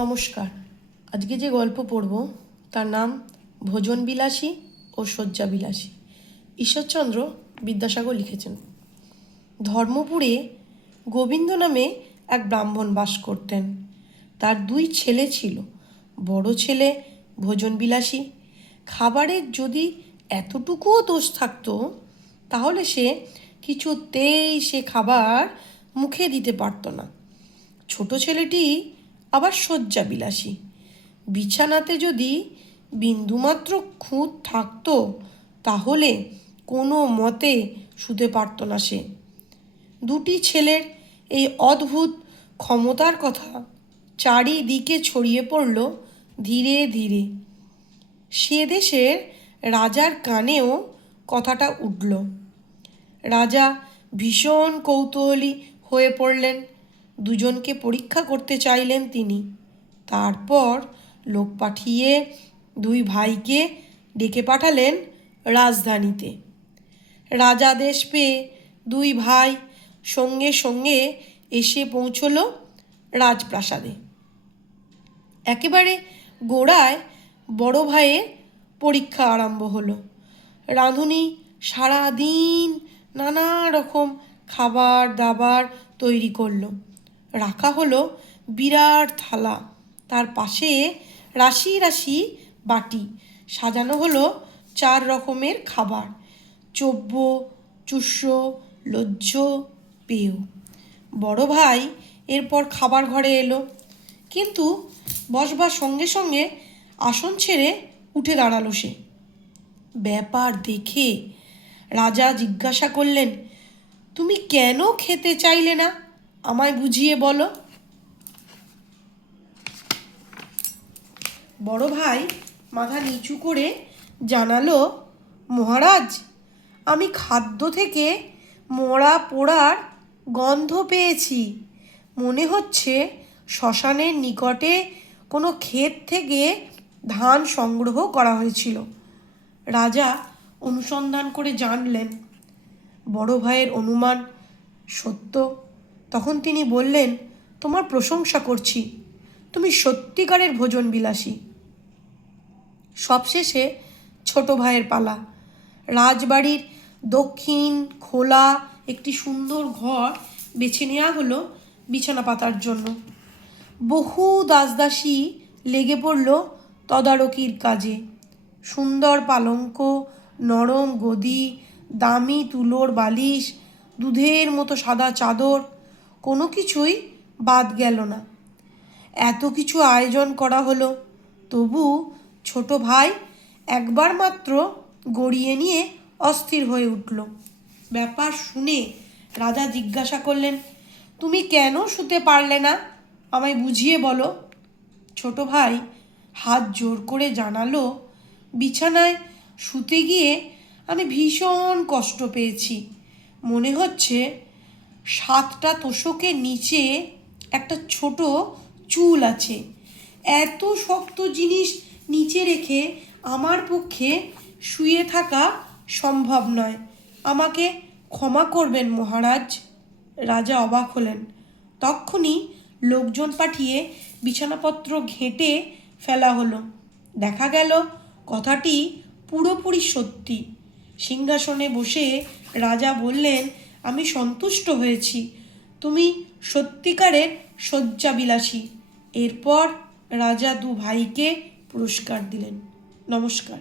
নমস্কার। আজকে যে গল্প পড়ব তার নাম ভোজনবিলাসী ও শয্যাবিলাসী। ঈশ্বরচন্দ্র বিদ্যাসাগর লিখেছেন। ধর্মপুরে গোবিন্দ নামে এক ব্রাহ্মণ বাস করতেন। তার দুই ছেলে ছিল। বড় ছেলে ভোজনবিলাসী। খাবারের যদি এতটুকুও দোষ থাকতো তাহলে সে কিছুতেই সে খাবার মুখে দিতে পারত না। ছোট ছেলেটি আবার শয্যাবিলাসী। বিছানাতে যদি বিন্দুমাত্র খুঁত থাকতো তাহলে কোনো মতে শুতে পারত না সে। দুটি ছেলের এই অদ্ভুত ক্ষমতার কথা চারিদিকে ছড়িয়ে পড়ল ধীরে ধীরে। সে দেশের রাজার কানেও কথাটা উঠল। রাজা ভীষণ কৌতূহলী হয়ে পড়লেন। দুজনকে পরীক্ষা করতে চাইলেন তিনি। তারপর লোক পাঠিয়ে দুই ভাইকে ডেকে পাঠালেন রাজধানীতে। রাজাদেশ পেয়ে দুই ভাই সঙ্গে সঙ্গে এসে পৌঁছল রাজপ্রাসাদে। একেবারে গোড়ায় বড় ভাইয়ের পরীক্ষা আরম্ভ হলো। রাঁধুনি সারাদিন নানা রকম খাবার দাবার তৈরি করলো। রাখা হলো বিরাট থালা, তার পাশে রাশি রাশি বাটি। সাজানো হলো 4 রকমের খাবার: চব্য, চুষ্য, লজ্জ, পেয়। বড় ভাই এরপর খাবার ঘরে এলো, কিন্তু বসবার সঙ্গে সঙ্গে আসন ছেড়ে উঠে দাঁড়ালো সে। ব্যাপার দেখে রাজা জিজ্ঞাসা করলেন, তুমি কেন খেতে চাইলে না? আমায় বুঝিয়ে বলো। বড় ভাই মাথা নিচু করে জানালো, মহারাজ, আমি খাদ্য থেকে মরা পোড়ার গন্ধ পেয়েছি। মনে হচ্ছে শ্মশানের নিকটে কোনো ক্ষেত থেকে ধান সংগ্রহ করা হয়েছিল। রাজা অনুসন্ধান করে জানলেন বড় ভাইয়ের অনুমান সত্য। তখন তিনি বললেন, তোমার প্রশংসা করছি, তুমি সত্যিকারের ভোজনবিলাসী। সবশেষে ছোট ভাইয়ের পালা। রাজবাড়ির দক্ষিণ খোলা একটি সুন্দর ঘর বেছে নেওয়া হলো বিছানা পাতার জন্য। বহু দাসদাসী লেগে পড়ল তদারকির কাজে। সুন্দর পালঙ্ক, নরম গদি, দামি তুলোর বালিশ, দুধের মতো সাদা চাদর, কোনো কিছুই বাদ গেল না। এত কিছু আয়োজন করা হলো, তবু ছোট ভাই একবার মাত্র গড়িয়ে নিয়ে অস্থির হয়ে উঠল। ব্যাপার শুনে রাজা জিজ্ঞাসা করলেন, তুমি কেন শুতে পারলে না? আমায় বুঝিয়ে বলো। ছোট ভাই হাত জোর করে জানালো, বিছানায় শুতে গিয়ে আমি ভীষণ কষ্ট পেয়েছি। মনে হচ্ছে 7টা তোশকের নিচে একটা ছোট চুল আছে। এত শক্ত জিনিস নিচে রেখে আমার পক্ষে শুয়ে থাকা সম্ভব নয়। আমাকে ক্ষমা করবেন মহারাজ। রাজা অবাক হলেন। তক্ষুনি লোকজন পাঠিয়ে বিছানাপত্র ঘেঁটে ফেলা হলো। দেখা গেল কথাটি পুরোপুরি সত্যি। সিংহাসনে বসে রাজা বললেন, আমি সন্তুষ্ট হয়েছি, তুমি সত্যিকারের শয্যাবিলাসী। এরপর রাজা দু ভাইকে পুরস্কার দিলেন। নমস্কার।